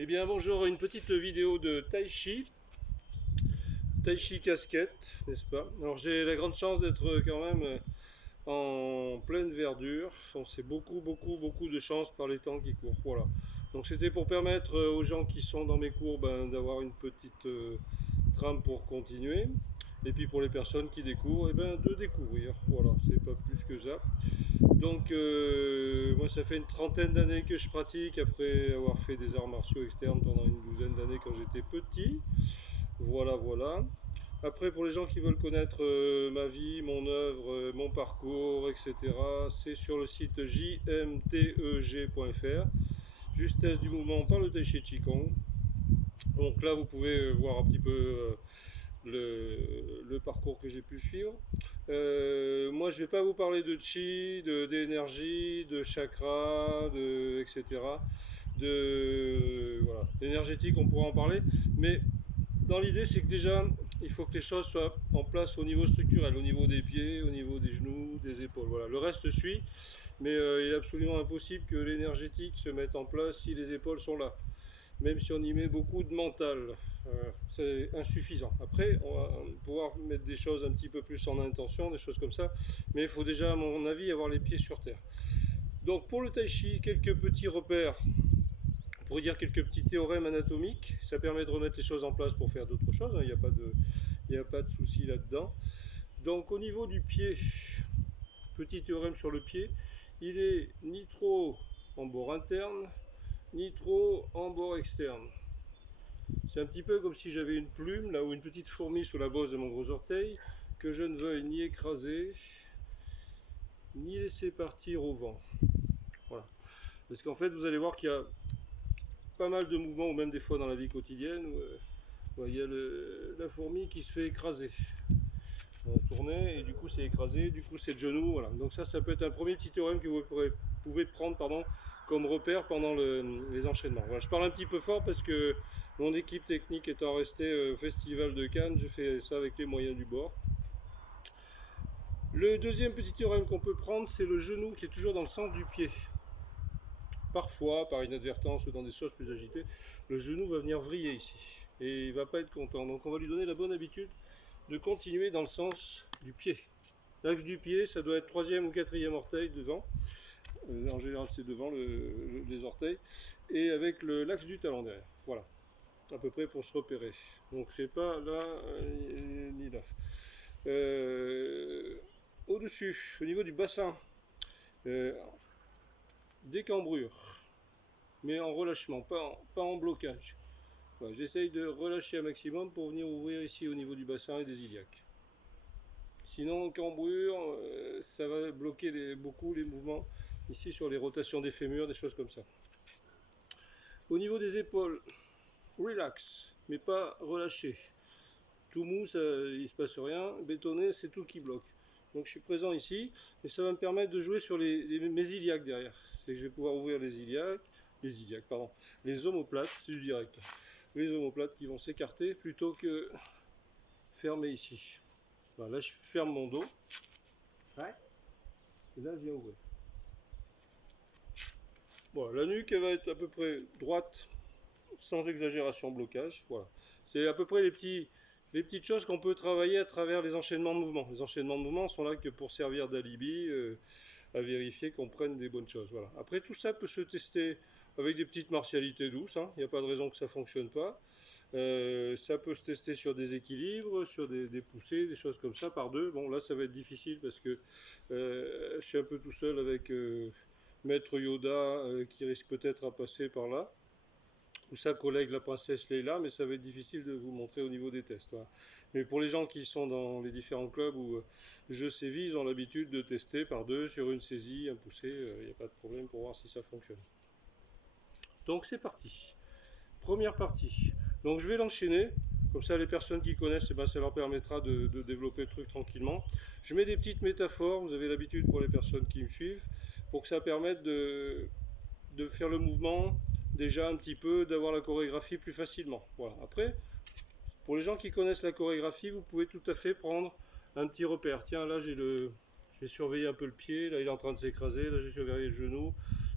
Eh bien bonjour, une petite vidéo de Tai Chi casquette, n'est-ce pas? Alors j'ai la grande chance d'être quand même en pleine verdure. C'est beaucoup de chance par les temps qui courent. Voilà. Donc c'était pour permettre aux gens qui sont dans mes cours d'avoir une petite trame pour continuer. Et puis pour les personnes qui découvrent, de découvrir. Voilà, c'est pas plus que ça. Donc moi ça fait une trentaine d'années que je pratique après avoir fait des arts martiaux externes pendant une douzaine d'années quand j'étais petit. Voilà, voilà. Après, pour les gens qui veulent connaître ma vie, mon œuvre, mon parcours, etc., c'est sur le site jmteg.fr, justesse du mouvement par le Tai Chi Qigong. Donc là, vous pouvez voir un petit peu le parcours que j'ai pu suivre. Moi, je ne vais pas vous parler de chi, d'énergie, de chakra, etc. Voilà. L'énergétique, on pourra en parler, mais dans l'idée, c'est que déjà, il faut que les choses soient en place au niveau structurel, au niveau des pieds, au niveau des genoux, des épaules. Voilà. Le reste suit, mais il est absolument impossible que l'énergétique se mette en place si les épaules sont là. Même si on y met beaucoup de mental, c'est insuffisant. Après, on va pouvoir mettre des choses un petit peu plus en intention, des choses comme ça, mais il faut déjà, à mon avis, avoir les pieds sur terre. Donc pour le tai chi, quelques petits repères pour dire quelques petits théorèmes anatomiques. Ça permet de remettre les choses en place pour faire d'autres choses. Il n'y a pas de souci là-dedans. Donc au niveau du pied, petit théorème sur le pied, il est ni trop en bord interne, ni trop en bord externe. C'est un petit peu comme si j'avais une plume, là, ou une petite fourmi sous la bosse de mon gros orteil, que je ne veuille ni écraser, ni laisser partir au vent. Voilà. Parce qu'en fait, vous allez voir qu'il y a pas mal de mouvements, ou même des fois dans la vie quotidienne, où il y a la fourmi qui se fait écraser. On va tourner, et du coup c'est écrasé, du coup c'est le genou. Voilà. Donc ça peut être un premier petit théorème que vous pouvez prendre comme repère pendant les enchaînements. Voilà, je parle un petit peu fort parce que mon équipe technique étant restée au Festival de Cannes, je fais ça avec les moyens du bord. Le deuxième petit théorème qu'on peut prendre, c'est le genou qui est toujours dans le sens du pied. Parfois, par inadvertance ou dans des choses plus agitées, le genou va venir vriller ici. Et il ne va pas être content. Donc on va lui donner la bonne habitude de continuer dans le sens du pied. L'axe du pied, ça doit être troisième ou quatrième orteil devant. En général, c'est devant les orteils. Et avec l'axe du talon derrière. Voilà. À peu près pour se repérer. Donc c'est pas là ni là. Au-dessus, au niveau du bassin, décambrure, mais en relâchement, pas en blocage. Voilà, j'essaye de relâcher un maximum pour venir ouvrir ici au niveau du bassin et des iliaques. Sinon, cambrure, ça va bloquer beaucoup les mouvements ici sur les rotations des fémurs, des choses comme ça. Au niveau des épaules, relax, mais pas relâché. Tout mou, il ne se passe rien. Bétonné, c'est tout qui bloque. Donc je suis présent ici, et ça va me permettre de jouer sur mes iliaques derrière. C'est que je vais pouvoir ouvrir les omoplates, c'est du direct. Les omoplates qui vont s'écarter plutôt que fermer ici. Voilà, là je ferme mon dos. Ouais. Et là je viens ouvrir. Voilà, la nuque elle va être à peu près droite, sans exagération, blocage. Voilà. C'est à peu près les petites choses qu'on peut travailler à travers les enchaînements de mouvements. Les enchaînements de mouvements sont là que pour servir d'alibi, à vérifier qu'on prenne des bonnes choses. Voilà. Après, tout ça peut se tester avec des petites martialités douces. Il n'y a pas de raison que ça ne fonctionne pas. Ça peut se tester sur des équilibres, sur des poussées, des choses comme ça par deux. Bon, là, ça va être difficile parce que je suis un peu tout seul avec Maître Yoda qui risque peut-être à passer par là, ou sa collègue la princesse Leila, mais ça va être difficile de vous montrer au niveau des tests. Voilà. Mais pour les gens qui sont dans les différents clubs où je sévis, ils ont l'habitude de tester par deux sur une saisie, un poussé, il n'y a pas de problème pour voir si ça fonctionne. Donc c'est parti. Première partie. Donc je vais l'enchaîner. Comme ça, les personnes qui connaissent, ça leur permettra de développer le truc tranquillement. Je mets des petites métaphores, vous avez l'habitude pour les personnes qui me suivent, pour que ça permette de faire le mouvement déjà un petit peu, d'avoir la chorégraphie plus facilement. Voilà. Après, pour les gens qui connaissent la chorégraphie, vous pouvez tout à fait prendre un petit repère. Tiens, là je vais surveiller un peu le pied, là il est en train de s'écraser, là j'ai surveillé le genou.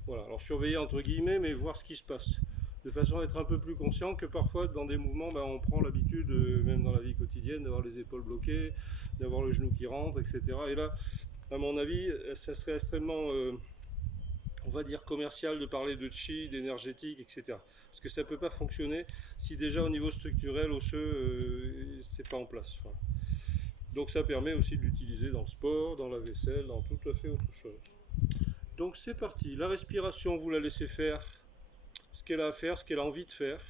Voilà, alors surveiller entre guillemets, mais voir ce qui se passe. de façon à être un peu plus conscient que parfois dans des mouvements, on prend l'habitude, même dans la vie quotidienne, d'avoir les épaules bloquées, d'avoir le genou qui rentre, etc. Et là, à mon avis, ça serait extrêmement, on va dire, commercial de parler de chi, d'énergétique, etc. Parce que ça ne peut pas fonctionner si déjà au niveau structurel, osseux, c'est pas en place. Voilà. Donc ça permet aussi de l'utiliser dans le sport, dans la vaisselle, dans tout à fait autre chose. Donc c'est parti. La respiration, vous la laissez faire ce qu'elle a à faire, ce qu'elle a envie de faire.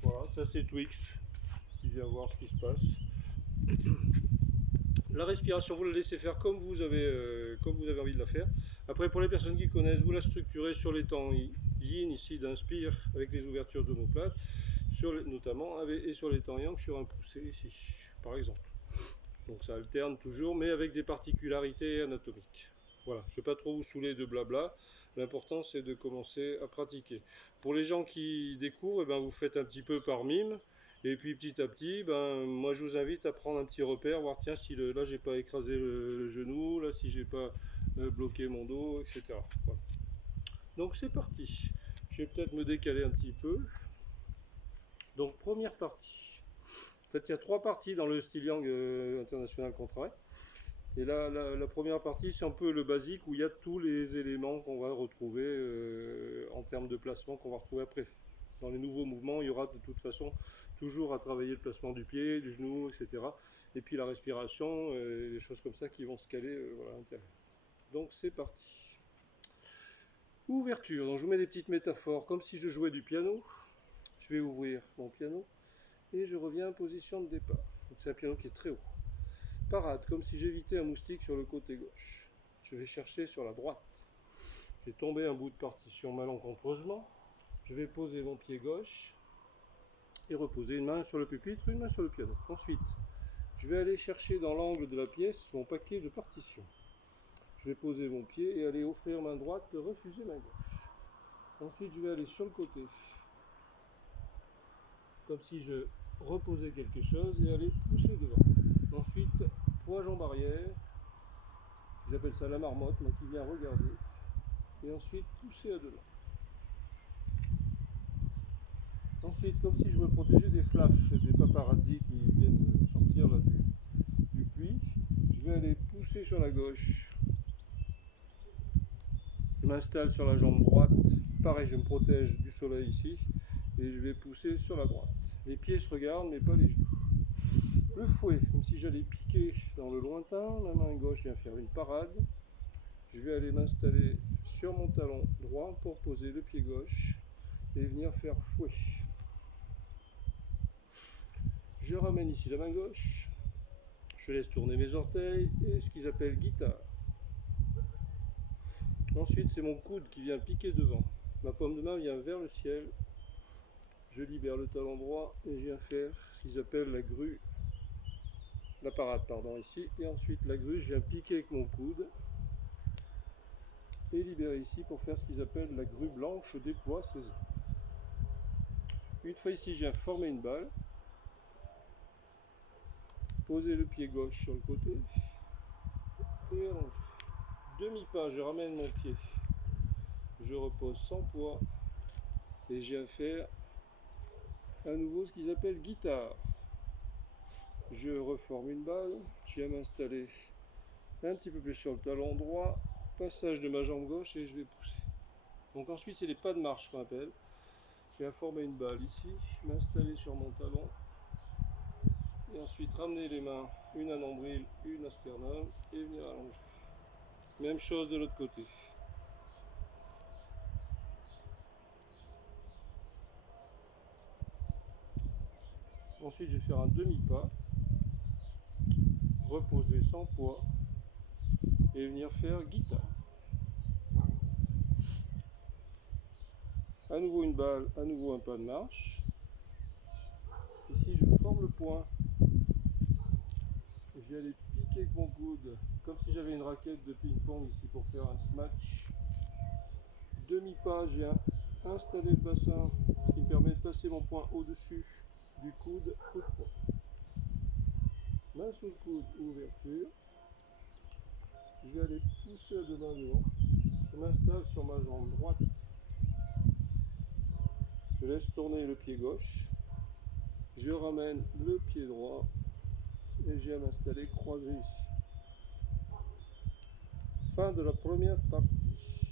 Voilà, ça c'est Twix qui vient voir ce qui se passe. La respiration, vous la laissez faire comme vous avez envie de la faire. Après, pour les personnes qui connaissent, vous la structurez sur les temps yin, ici d'inspire, avec les ouvertures d'omoplate, notamment, et sur les temps yang, sur un poussé, ici, par exemple. Donc ça alterne toujours, mais avec des particularités anatomiques. Voilà, je ne vais pas trop vous saouler de blabla. L'important, c'est de commencer à pratiquer. Pour les gens qui découvrent, vous faites un petit peu par mime. Et puis petit à petit, moi je vous invite à prendre un petit repère, voir tiens si là j'ai pas écrasé le genou, là si j'ai pas bloqué mon dos, etc. Voilà. Donc c'est parti. Je vais peut-être me décaler un petit peu. Donc première partie. En fait il y a 3 parties dans le style yang international qu'on travaille. Et là la première partie c'est un peu le basique où il y a tous les éléments qu'on va retrouver en termes de placement qu'on va retrouver après. Dans les nouveaux mouvements, il y aura de toute façon toujours à travailler le placement du pied, du genou, etc. Et puis la respiration, des choses comme ça qui vont se caler à l'intérieur. Donc c'est parti. Ouverture. Donc je vous mets des petites métaphores comme si je jouais du piano. Je vais ouvrir mon piano et je reviens en position de départ. Donc c'est un piano qui est très haut. Parade, comme si j'évitais un moustique sur le côté gauche. Je vais chercher sur la droite. J'ai tombé un bout de partition malencontreusement. Je vais poser mon pied gauche et reposer une main sur le pupitre, une main sur le piano. Ensuite, je vais aller chercher dans l'angle de la pièce mon paquet de partitions. Je vais poser mon pied et aller offrir main droite, refuser main gauche. Ensuite, je vais aller sur le côté, comme si je reposais quelque chose et aller pousser devant. Ensuite, poids jambes arrière, j'appelle ça la marmotte, moi qui viens regarder. Et ensuite, pousser à devant. Ensuite, comme si je me protégeais des flashs, des paparazzi qui viennent sortir là du puits, je vais aller pousser sur la gauche. Je m'installe sur la jambe droite. Pareil, je me protège du soleil ici. Et je vais pousser sur la droite. Les pieds se regardent, mais pas les genoux. Le fouet, comme si j'allais piquer dans le lointain. La main gauche vient faire une parade. Je vais aller m'installer sur mon talon droit pour poser le pied gauche et venir faire fouet. Je ramène ici la main gauche, je laisse tourner mes orteils et ce qu'ils appellent guitare. Ensuite, c'est mon coude qui vient piquer devant. Ma paume de main vient vers le ciel. Je libère le talon droit et je viens faire ce qu'ils appellent la grue. La parade, pardon, ici. Et ensuite, la grue, je viens piquer avec mon coude et libérer ici pour faire ce qu'ils appellent la grue blanche des poids saisis. Une fois ici, je viens former une balle. Poser le pied gauche sur le côté et allonger. Demi-pas, je ramène mon pied. Je repose sans poids et je viens faire à nouveau ce qu'ils appellent guitare. Je reforme une balle, je viens m'installer un petit peu plus sur le talon droit, passage de ma jambe gauche et je vais pousser. Donc ensuite c'est les pas de marche qu'on appelle. Je viens former une balle ici, m'installer sur mon talon et ensuite ramener les mains, une à nombril, une à sternum et venir allonger. Même chose de l'autre côté. Ensuite je vais faire un demi-pas, reposer sans poids et venir faire guitare. À nouveau une balle, à nouveau un pas de marche. Ici je forme le point. Je vais aller piquer avec mon coude, comme si j'avais une raquette de ping-pong ici pour faire un smash. Demi-pas, je viens installer le bassin, ce qui me permet de passer mon poing au-dessus du coude, coup de poing. Main sous le coude, ouverture. Je vais aller pousser à deux mains devant. Je m'installe sur ma jambe droite. Je laisse tourner le pied gauche. Je ramène le pied droit et j'ai à m'installer croisé ici. Fin de la première partie.